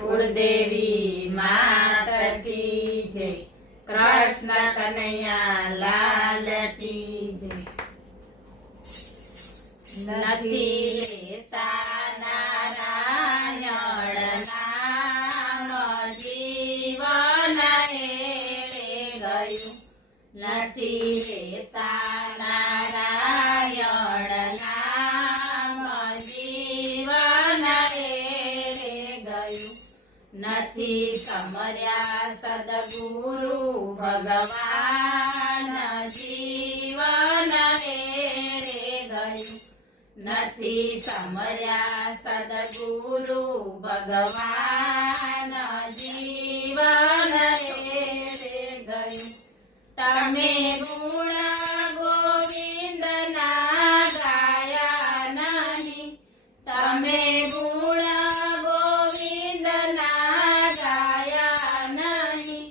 कुलदेवी मात की जय। कृष्ण कन्हैया लाल की जय। નથી લેતા નારાયણ નામ જીવન એળે ગયું। નથી લેતા નારાયણ નામ જીવન એળે ગયું। નથી સમર્યા સદગુરુ ભગવાન જીવન એળે ગયું। નથી સમર્યા સદગુરુ ભગવાન જીવન એળે ગયું। તમે ગુણ ગોવિંદના ગાયા નહીં। તમે ગુણ ગોવિંદના ગાયા નહીં।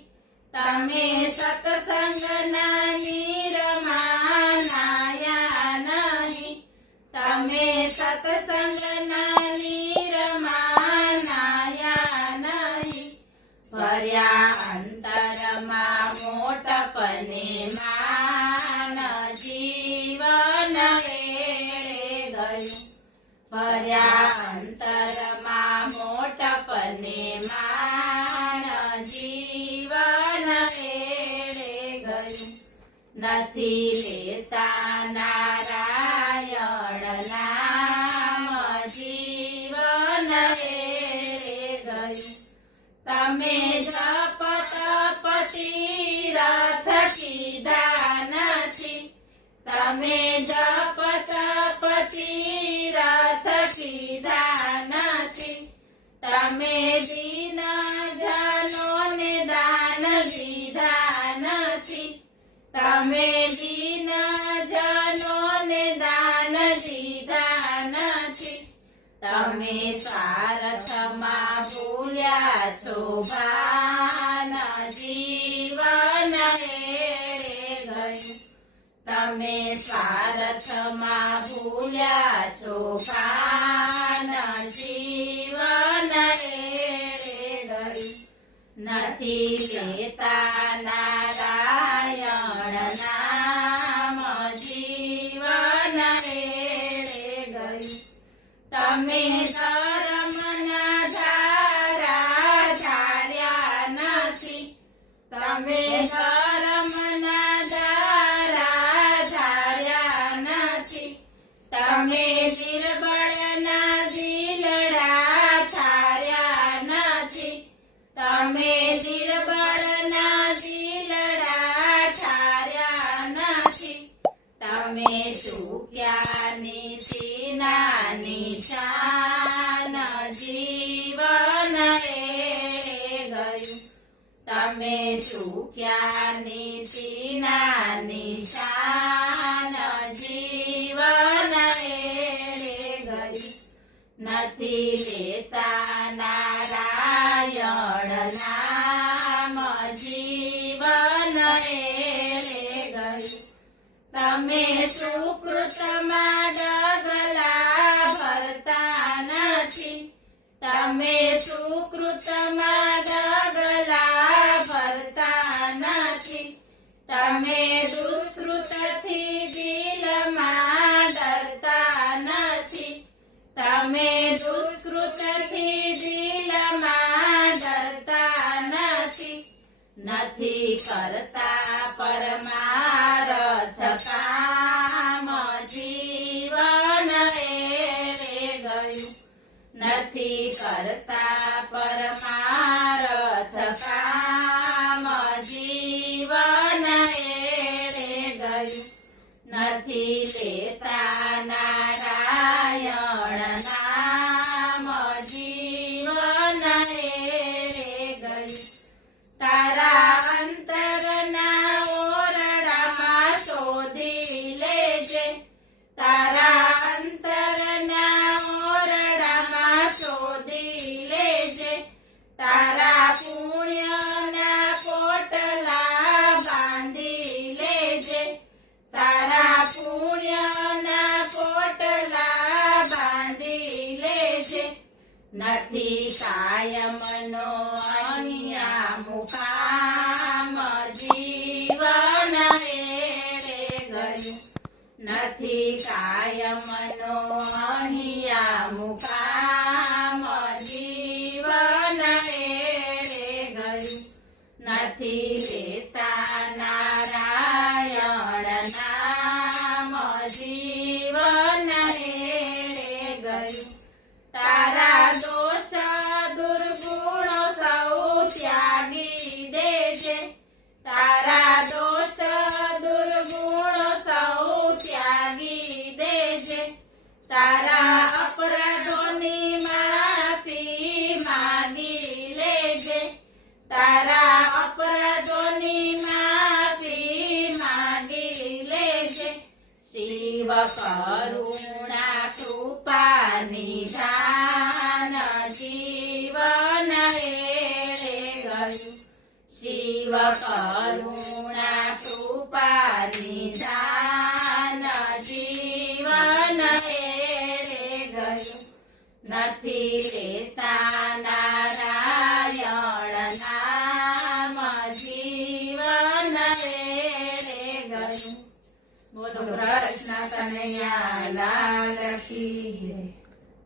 તમે સત્સંગના નિરમા નાયા નહીં। તમે સત્સંગના નિરમા નાયા નહીં। ભર્યા અંતરમાં મોટપને માન જીવન એળે ગયું। ભર્યા અંતરમાં મોટપને માન જીવન એળે ગયું। નથી લેતા નારાયણ નામ જીવન એળે ગયું। તમે જપ તપ તીરથ કીધા નથી। તમે જપ તપ તીરથ કીધા નથી। તમે દીન જનોને દાન દીધા નથી। તમે દીન જનોને દાન દીધા નથી। તમે સ્વાર્થમાં ભૂલ્યા છો ભાન જીવન એળે ગયું। તમે સ્વાર્થમાં ભૂલ્યા છો ભાન જીવન એળે ગયું। નથી લેતા નારાયણ નામ જીવન એળે ગયું। તમે ધર્મના ધારા ધાર્યા નથી। તમે ધર્મના ધારા ધાર્યા નથી। તમે નિર્બળના દિલડા ઠાર્યા નથી। તમે નિર્બળના દિલડા ઠાર્યા નથી। તમે ચૂક્યા નીતિના નિશાન જીવન એળે ગયું। તમે ચૂક્યા નીતિના નિશાન જીવન એળે ગયું। નથી લેતા નારાયણ નામ જીવન એળે ગયું। તમે સુકૃતમાં ડગલા ભરતા નથી। તમે સુકૃતમાં ડગલા ભરતા નથી। તમે દુષ્કૃતથી દિલમાં ડરતા નથી। તમે દુષ્કૃતથી દિલમાં ડરતા નથી। નથી કરતા પરમારથ કામ જીવન એળે ગયું। નથી કરતા પરમારથ કામ જીવન એળે ગયું। નથી લેતા નારાયણ નામ જીવન એળે ગયું। તારા અંતરના ઓરડામાં શોધી લેજે। તારા અંતરના ઓરડામાં શોધી લેજે। તારા પુણ્યના પોટલા બાંધી લેજે। તારા પુણ્યના પોટલા બાંધી નથી કાયમનો અહીંયા મુકામ જીવન એળે ગયું નથી કાયમનો અહીંયા મુકામ જીવન એળે ગયું નથી લેતા નારાયણ નામ જીવન એળે ગયું તારા દોષ દુર્ગુણો સૌ ત્યાગી દેજે તારા દોષ દુર્ગુણો સૌ ત્યાગી દેજે તારા અપરાધોની માફી માગી લેજે તારા અપરાધોની માફી માગી લેજે શિવ કરુણા કૃપા નિધાન જીવન એળે ગયું શિવ કરુણા કૃપા નિધાન જીવન એળે ગયું નથી લેતા નારાયણ નામ જીવન એળે ગયું બોલો કૃષ્ણ કનૈયા લાલ કી જય